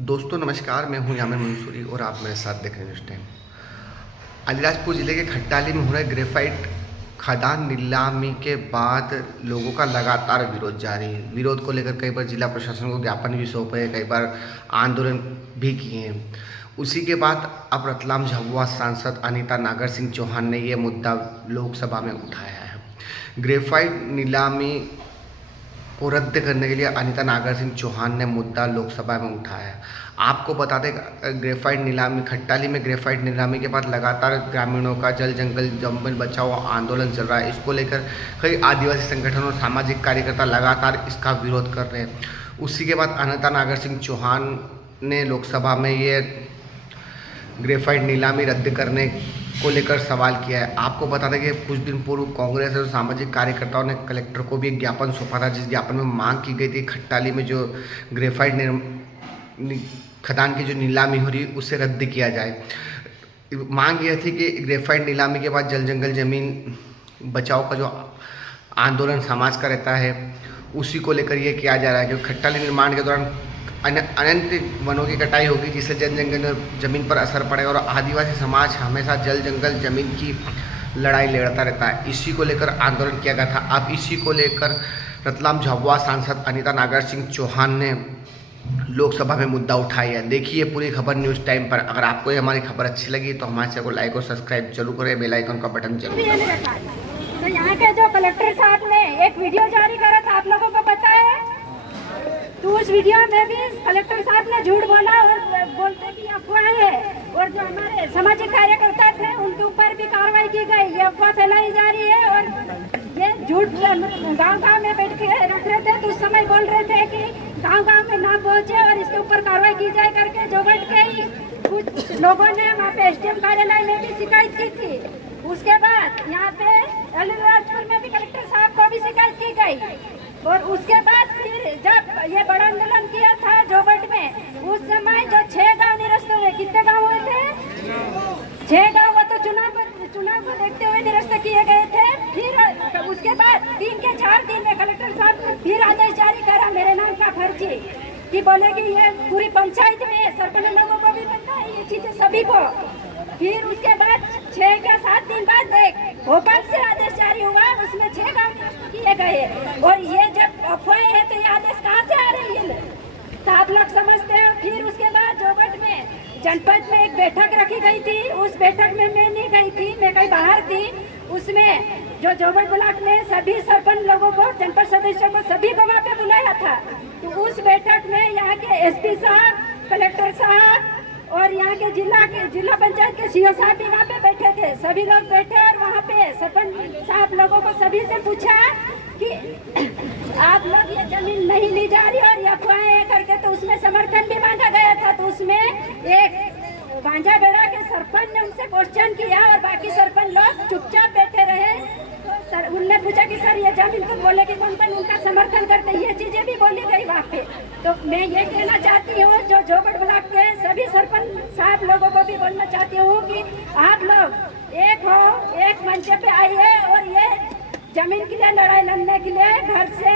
दोस्तों नमस्कार, मैं हूं यामिन मंसूरी और आप मेरे साथ देख रहे हैं इस टाइम। अलीराजपुर ज़िले के खट्टाली में हो रहे ग्रेफाइट खदान नीलामी के बाद लोगों का लगातार विरोध जारी है। विरोध को लेकर कई बार जिला प्रशासन को ज्ञापन भी सौंपे, कई बार आंदोलन भी किए हैं। उसी के बाद अब रतलाम झाबुआ सांसद अनीता नागर सिंह चौहान ने यह मुद्दा लोकसभा में उठाया है। ग्रेफाइट नीलामी को रद्द करने के लिए अनीता नागर सिंह चौहान ने मुद्दा लोकसभा में उठाया। आपको बता दें, ग्रेफाइट नीलामी खट्टाली में ग्रेफाइट नीलामी के बाद लगातार ग्रामीणों का जल जंगल बचाओ आंदोलन चल रहा है। इसको लेकर कई आदिवासी संगठन और सामाजिक कार्यकर्ता लगातार इसका विरोध कर रहे हैं। उसी के बाद अनीता नागर सिंह चौहान ने लोकसभा में ये ग्रेफाइट नीलामी रद्द करने को लेकर सवाल किया है। आपको बता दें कि कुछ दिन पूर्व कांग्रेस और सामाजिक कार्यकर्ताओं ने कलेक्टर को भी एक ज्ञापन सौंपा था, जिस ज्ञापन में मांग की गई थी खट्टाली में जो ग्रेफाइट खदान की जो नीलामी हो रही उसे रद्द किया जाए। मांग यह थी कि ग्रेफाइट नीलामी के बाद जल जंगल जमीन बचाओ का जो आंदोलन समाज का रहता है उसी को लेकर ये किया जा रहा है कि खट्टाली निर्माण के दौरान अनंत वनों की कटाई होगी, जिससे जल जंगल जमीन पर असर पड़ेगा और आदिवासी समाज हमेशा जल जंगल जमीन की लड़ाई लड़ता रहता है। इसी को लेकर आंदोलन किया गया था। अब इसी को लेकर रतलाम झाबुआ सांसद अनीता नागर सिंह चौहान ने लोकसभा में मुद्दा उठाया है। देखिए पूरी खबर न्यूज़ टाइम पर। अगर आपको ये हमारी खबर अच्छी लगी तो हमारे चैनल को लाइक और सब्सक्राइब जरूर करें, बेल आइकन का बटन जरूर दबाएं। तो यहाँ के जो कलेक्टर साहब ने एक वीडियो जारी करा था, आप लोगों को पता है, तो उस वीडियो में भी कलेक्टर साहब ने झूठ बोला और बोलते कि अफवाह है, और जो हमारे सामाजिक कार्यकर्ता थे उनके ऊपर भी कार्रवाई की गई। ये अफवाह फैलाई जा रही है और ये झूठ गांव-गांव में बैठ के रख रहे थे, तो उस समय बोल रहे थे कि गांव-गांव में ना पहुंचे और इसके ऊपर कार्रवाई की जाए करके। जो बैठ के ही कुछ लोगों ने वहाँ पे एसडीएम कार्यालय में भी शिकायत की थी। उसके बाद यहाँ पे अलीराजपुर में भी कलेक्टर साहब को भी शिकायत की गई, और उसके बाद फिर जब ये बड़ा आंदोलन किया था जोबट में, उस समय जो 6 गांव निरस्त हुए, कितने गांव हुए थे? 6 गांव। वो तो चुनाव को देखते हुए निरस्त किए गए थे। फिर उसके बाद 3 के 4 दिन में कलेक्टर साहब ने फिर आदेश जारी करा मेरे नाम का फर्जी, कि बोले कि ये पूरी पंचायत में सरपंच लोगों को भी पता है ये चीजें सभी को। फिर उसके बाद 6 या 7 दिन बाद भोपाल से आदेश जारी हुआ, उसमें 6 गांव निरस्त किए गए। और ये जब अफवाह है तो ये आदेश कहाँ से आ रही है तो आप लोग समझते हैं। फिर उसके बाद जोबट में जनपद में एक बैठक रखी गई थी। उस बैठक में मैं नहीं गई थी, मैं कहीं बाहर थी। उसमें जो जोबट ब्लॉक में सभी सरपंच लोगों को, जनपद सदस्यों को, सभी को वहाँ पे बुलाया था। तो उस बैठक में यहाँ के एसपी साहब, कलेक्टर साहब और यहाँ के जिला पंचायत के सीओ साहब भी वहाँ पे बैठे थे। सभी लोग बैठे और वहाँ पे सरपंच साहब लोगों को सभी से पूछा कि आप लोग ये जमीन नहीं ली जा रही और ये अफवाहें करके, तो उसमें समर्थन भी मांगा गया था। तो उसमें एक गांजा बेड़ा के सरपंच ने उनसे क्वेश्चन किया और बाकी सरपंच लोग चुपचाप बैठे रहे। तो सर उनने पूछा कि सर ये जमीन को बोले कि कौन कौन उनका समर्थन करते, ये चीजें भी बोली गई वहाँ पे। तो मैं ये कहना चाहती हूँ जो जोबट ब्लॉक के सभी सरपंच साहब लोगों को भी बोलना चाहती हूँ कि आप लोग एक हो, एक मंच पे आइए और ये जमीन के लिए लड़ाई लड़ने के लिए घर से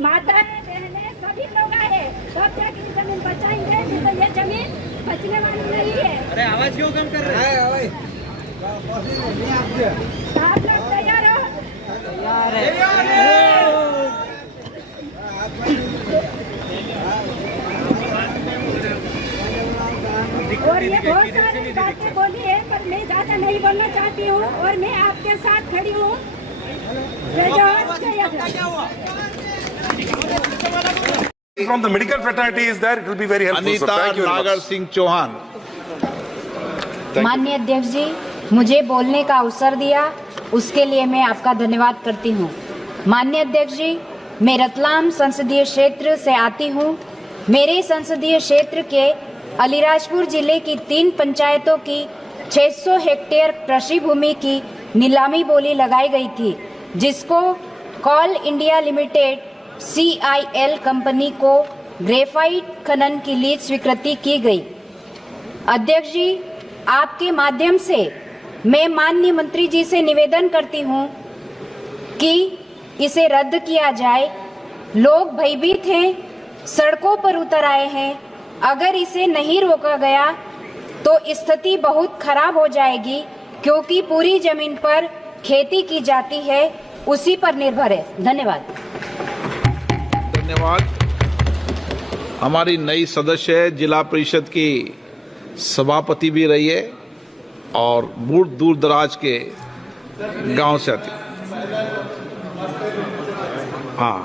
माता बहनें सभी लोग आए, सब जाके जमीन बचाएंगे। नहीं तो ये जमीन बचने वाली नहीं है। अरे आवाज क्यों कम कर रहे हैं? आप लोग तैयार हो? और ये बहुत सारी बातें बोली है, पर मैं ज्यादा नहीं बोलना चाहती हूँ और मैं आपके साथ खड़ी हूँ। From the medical fraternity is there, it will be very helpful. Anita नागर सिंह चौहान। माननीय अध्यक्ष जी, मुझे बोलने का अवसर दिया उसके लिए मैं आपका धन्यवाद करती हूँ। माननीय अध्यक्ष जी, मैं रतलाम संसदीय क्षेत्र से आती हूँ। मेरे संसदीय क्षेत्र के अलीराजपुर जिले की 3 पंचायतों की 600 हेक्टेयर कृषि भूमि की नीलामी बोली लगाई गई थी, जिसको कोल इंडिया लिमिटेड CIL कंपनी को ग्रेफाइट खनन की लीज स्वीकृति की गई। अध्यक्ष जी, आपके माध्यम से मैं माननीय मंत्री जी से निवेदन करती हूँ कि इसे रद्द किया जाए। लोग भयभीत हैं, सड़कों पर उतर आए हैं अगर इसे नहीं रोका गया तो स्थिति बहुत खराब हो जाएगी, क्योंकि पूरी जमीन पर खेती की जाती है, उसी पर निर्भर है। धन्यवाद। धन्यवाद। हमारी नई सदस्य जिला परिषद की सभापति भी रही है और दूर दराज के गांव से आती। हाँ।